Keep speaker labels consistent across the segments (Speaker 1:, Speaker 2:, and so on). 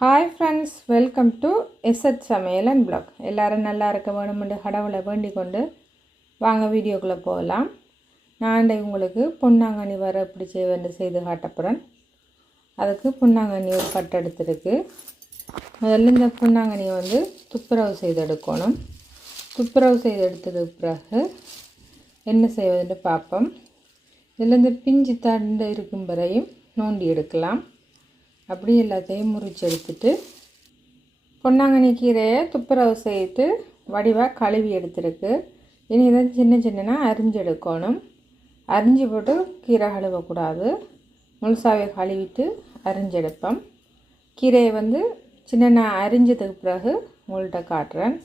Speaker 1: Hi friends welcome to எஸ்எட் சமையல் and blog எல்லோரும் நல்லா இருக்க வேணுமென்று கடவுளை வேண்டிக் கொண்டு வாங்க வீடியோக்குள்ளே போகலாம். நான் இன்றைக்கு உங்களுக்கு பொன்னாங்கண்ணி வர எப்படி செய்வேன்னு செய்து காட்டப்புறேன் அதுக்கு பொன்னாங்கண்ணி ஒரு கட்டு எடுத்துருக்கு. முதல்ல இந்த பொன்னாங்கண்ணியை வந்து துப்புரவு செய்து எடுக்கணும். துப்புரவு செய்து எடுத்ததுக்கு பிறகு என்ன செய்வதுன்னு பார்ப்போம். இதில் இந்த பிஞ்சு தண்டு இருக்கும் வரையும் நோண்டி எடுக்கலாம். அப்படி எல்லாத்தையும் முறிச்சு எடுத்துட்டு பொன்னாங்கண்ணி கீரையை துப்புரவு செய்து வடிவாக கழுவி எடுத்துருக்கு. இனி இதை சின்ன சின்னனாக அரிஞ்சு எடுக்கணும். அரிஞ்சு போட்டு கீரை கழுவக்கூடாது. முழுசாவை கழுவிட்டு அரிஞ்செடுப்போம் கீரையை வந்து சின்ன அரிஞ்சதுக்கு பிறகு உங்கள்கிட்ட காட்டுறேன்.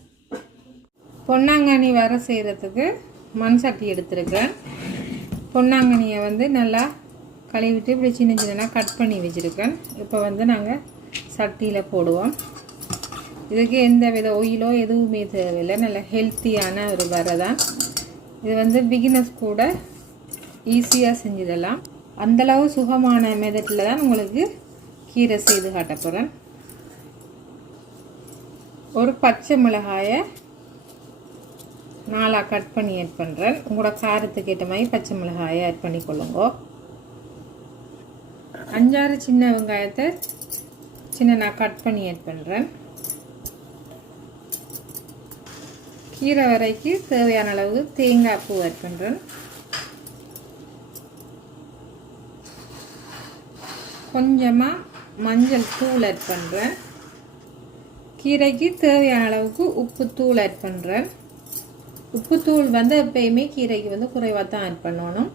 Speaker 1: பொன்னாங்கண்ணி வர செய்கிறதுக்கு மண் சட்டி எடுத்துருக்கேன். பொன்னாங்கண்ணியை வந்து நல்லா கழுவிட்டு இப்படி சின்ன சின்னதாக கட் பண்ணி வச்சுருக்கேன். இப்போ வந்து நாங்கள் சட்டியில் போடுவோம். இதுக்கு எந்த வித ஒயிலோ எதுவுமே தேவையில்லை. நல்ல ஹெல்த்தியான ஒரு வரை தான். இது வந்து பிகினர்ஸ் கூட ஈஸியாக செஞ்சிடலாம். அந்தளவு சுகமான மெதட்டில் தான் உங்களுக்கு கீரை செய்து காட்ட போகிறேன் ஒரு பச்சை மிளகாயை நாலாக கட் பண்ணி ஆட் பண்ணுறேன் உங்களோட காரத்துக்கு ஏற்ற மாதிரி பச்சை மிளகாயை ஆட் பண்ணிக்கொள்ளுங்க. அஞ்சாறு சின்ன வெங்காயத்தை சின்ன நான் கட் பண்ணி ஆட் பண்ணுறேன் கீரை வரைக்கு தேவையான அளவு தேங்காய் பூ ஆட் பண்ணுறேன் கொஞ்சமாக மஞ்சள் தூள் ஆட் பண்ணுறேன் கீரைக்கு தேவையான அளவுக்கு உப்பு தூள் ஆட் பண்ணுறேன் உப்புத்தூள் வந்து எப்பயுமே கீரைக்கு வந்து குறைவாக தான் ஆட் பண்ணணும்.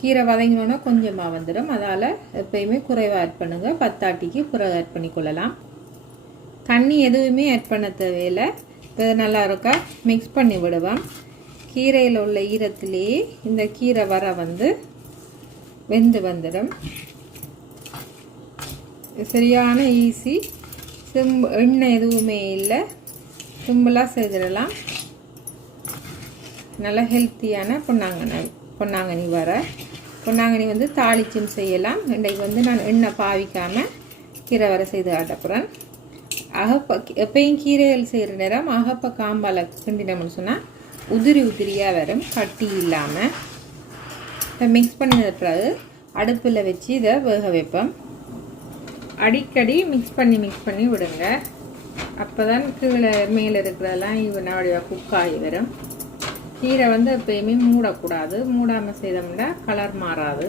Speaker 1: கீரை வதங்கினோன்னா கொஞ்சமாக வந்துடும். அதால் எப்பயுமே குறைவாக ஆட் பண்ணுங்கள் பத்தாட்டிக்கு பிறகு ஆட் பண்ணிக்கொள்ளலாம். தண்ணி எதுவுமே ஆட் பண்ண தேவையில்லை. இப்போ நல்லா இருக்கா? மிக்ஸ் பண்ணி விடுவோம் கீரையில் உள்ள ஈரத்திலேயே இந்த கீரை வர வந்து வெந்து வந்துடும். சரியான ஈஸி சிம் எண்ணெய் எதுவுமே இல்லை. சிம்பிளாக செய்திடலாம். நல்ல ஹெல்த்தியான பொன்னாங்கண்ணி பொன்னாங்கண்ணி வர. பொன்னாங்கண்ணி வந்து தாளிச்சும் செய்யலாம். இன்றைக்கு வந்து நான் எண்ணெய் பாவிக்காமல் கீரை வர செய்து காட்டப்புறேன் அகப்ப எப்பயும் கீரைகள் செய்கிற நேரம் அகப்ப காம்பால் கிண்டினோம்னு சொன்னால் உதிரி உதிரியாக வரும். கட்டி இல்லாமல் இப்போ மிக்ஸ் பண்ணினது பிறகு அடுப்பில் வச்சு இதை வேக வைப்போம். அடிக்கடி மிக்ஸ் பண்ணி மிக்ஸ் பண்ணி விடுங்க. அப்போ தான் கீழே மேலே இருக்கிறதெல்லாம் இவனோடைய குக் ஆகி வரும். கீரை வந்து எப்பயுமே மூடக்கூடாது. மூடாமல் செய்தோம்னா கலர் மாறாது.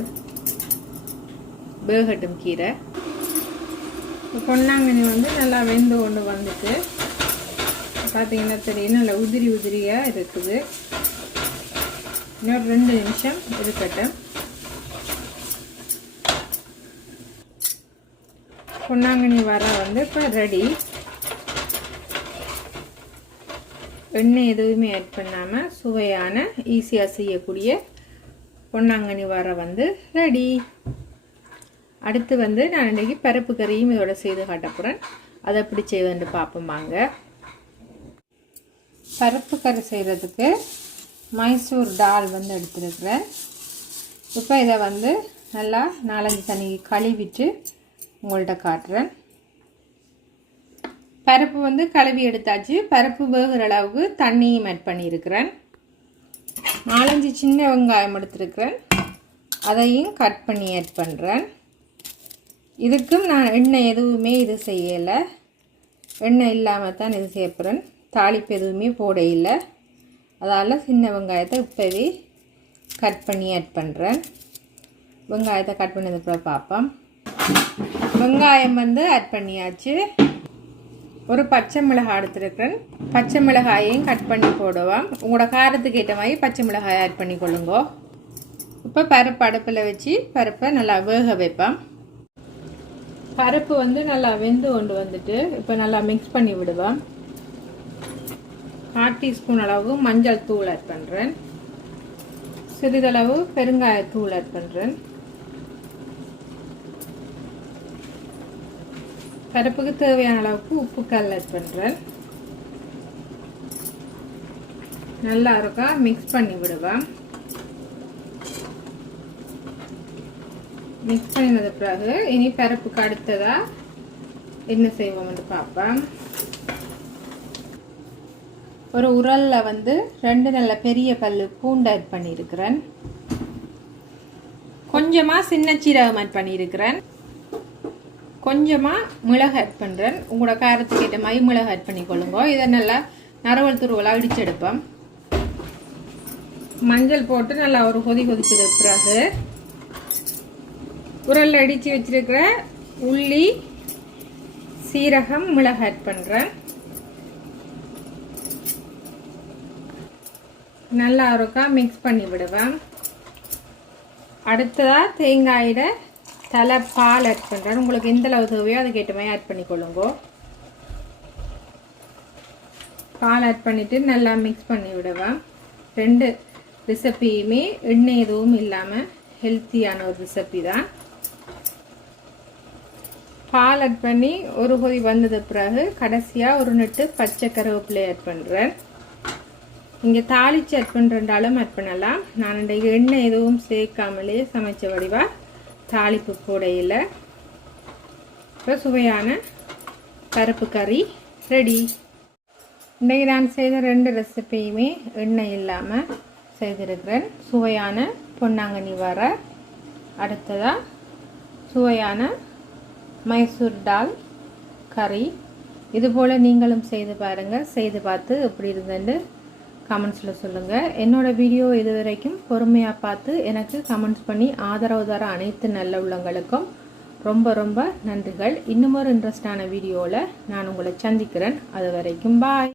Speaker 1: வேகட்டும் கீரை. பொன்னாங்கண்ணி வந்து நல்லா வெந்து கொண்டு வந்துட்டு பார்த்தீங்கன்னா தெரியும் நல்லா உதிரி உதிரியாக இருக்குது. இன்னொரு ரெண்டு நிமிஷம் இருக்கட்டும். பொன்னாங்கண்ணி வர வந்து இப்போ ரெடி எண்ணெய் எதுவுமே ஆட் பண்ணாமல் சுவையான ஈஸியாக செய்யக்கூடிய பொன்னாங்கண்ணி வர வந்து ரெடி அடுத்து வந்து நான் இன்றைக்கி பருப்பு கறியும் இதோட செய்து காட்டப்போகிறேன் அதை எப்படி செய்வேன்னு பார்ப்போம் வாங்க. பருப்பு கறி செய்கிறதுக்கு மைசூர் டால் வந்து எடுத்துருக்குறேன். இப்போ இதை வந்து நல்லா நாலஞ்சு தண்ணி கழுவிட்டு உங்கள்கிட்ட காட்டுறேன். பருப்பு வந்து கழுவி எடுத்தாச்சு. பருப்பு வேகிற அளவுக்கு தண்ணியும் ஆட் பண்ணியிருக்கிறேன். நாலஞ்சு சின்ன வெங்காயம் எடுத்துருக்கிறேன். அதையும் கட் பண்ணி ஆட் பண்ணுறேன் இதுக்கும் நான் எண்ணெய் எதுவுமே இது செய்யலை. எண்ணெய் இல்லாமல் தான் இது சேர்ப்புறேன் தாளிப்பு எதுவுமே போட இல்லை அதால் சின்ன வெங்காயத்தை இப்போவே கட் பண்ணி ஆட் பண்ணுறேன் வெங்காயத்தை கட் பண்ணதுக்கப்புறம் பார்ப்போம். வெங்காயம் வந்து ஆட் பண்ணியாச்சு. ஒரு பச்சை மிளகாய் எடுத்துருக்கிறேன். பச்சை மிளகாயையும் கட் பண்ணி போடுவோம். உங்களோட காரத்துக்கு ஏற்ற மாதிரி பச்சை மிளகாய் ஆட் பண்ணி கொள்ளுங்கோ. இப்போ பருப்பு அடுப்பில் வச்சு பருப்பை நல்லா வேக வைப்பேன் பருப்பு வந்து நல்லா வெந்து கொண்டு வந்துட்டு இப்போ நல்லா மிக்ஸ் பண்ணி விடுவேன் கால் டீஸ்பூன் அளவு மஞ்சள் தூள் ஆட் பண்ணுறேன் சிறிதளவு பெருங்காயத்தூள் ஆட் பண்ணுறேன் பருப்புக்கு தேவையான அளவுக்கு உப்பு கல் ஆட் பண்ணுறேன் நல்லா இருக்கா? மிக்ஸ் பண்ணி விடுவேன் மிக்ஸ் பண்ணினது பிறகு இனி பருப்புக்கு அடுத்ததாக என்ன செய்வோம்னு பார்ப்பேன் ஒரு உரலில் வந்து ரெண்டு நல்ல பெரிய பல் பூண்டு ஆட் பண்ணியிருக்கிறேன். கொஞ்சமாக சின்ன சீரகம் ஆட் பண்ணியிருக்கிறேன். கொஞ்சமாக மிளகு ஆட் பண்ணுறேன் உங்களோட காரத்துக்கு ஏற்ற மாதிரி மிளகு ஆட் பண்ணிக்கொள்ளுங்க. இதை நல்லா நரவல் துருவலாக இடிச்செடுப்போம் மஞ்சள் போட்டு நல்லா ஒரு கொதி கொதிச்சது பிறகு உரலில் அடித்து வச்சிருக்கிற உள்ளி சீரகம் மிளகு ஆட் பண்ணுறேன் நல்லா இருக்கா மிக்ஸ் பண்ணி விடுவேன். அடுத்ததாக தேங்காயிட தலை பால் ஆட் பண்ணுறேன் உங்களுக்கு எந்த அளவு தேவையோ அதுக்கேற்ற மாதிரி ஆட் பண்ணிக்கொள்ளுங்க. பால் ஆட் பண்ணிவிட்டு நல்லா மிக்ஸ் பண்ணி விடுவேன் ரெண்டு ரெசிப்பியுமே எண்ணெய் எதுவும் இல்லாமல் ஹெல்த்தியான ஒரு ரெசிபி தான். பால் ஆட் பண்ணி ஒரு கொதி வந்தது பிறகு கடைசியாக ஒரு நெட்டு பச்சை கருவேப்பிலை ஆட் பண்ணுறேன் இங்கே தாளித்து ஆட் பண்ணுறதாலும் ஆட் பண்ணலாம். நான் இன்றைக்கு எண்ணெய் எதுவும் சேர்க்காமலே சமைச்ச வடிவாக தாளிப்பு கூடையில் இப்போ சுவையான பருப்பு கறி ரெடி இன்றைக்கு நான் செய்த ரெண்டு ரெசிப்பியுமே எண்ணெய் இல்லாமல் செய்திருக்கிறேன். சுவையான பொன்னாங்கண்ணி வர அடுத்ததாக சுவையான மைசூர் டால் கறி. இதுபோல் நீங்களும் செய்து பாருங்கள் செய்து பார்த்து எப்படி இருந்ததுன்னு கமெண்ட்ஸில் சொல்லுங்கள் என்னோடய வீடியோ இது வரைக்கும் பொறுமையாக பார்த்து எனக்கு கமெண்ட்ஸ் பண்ணி ஆதரவு தர அனைத்து நல்ல உள்ளங்களுக்கும் ரொம்ப ரொம்ப நன்றிகள். இன்னும் ஒரு இன்ட்ரெஸ்டான வீடியோவில் நான் உங்களை சந்திக்கிறேன். அது வரைக்கும் பாய்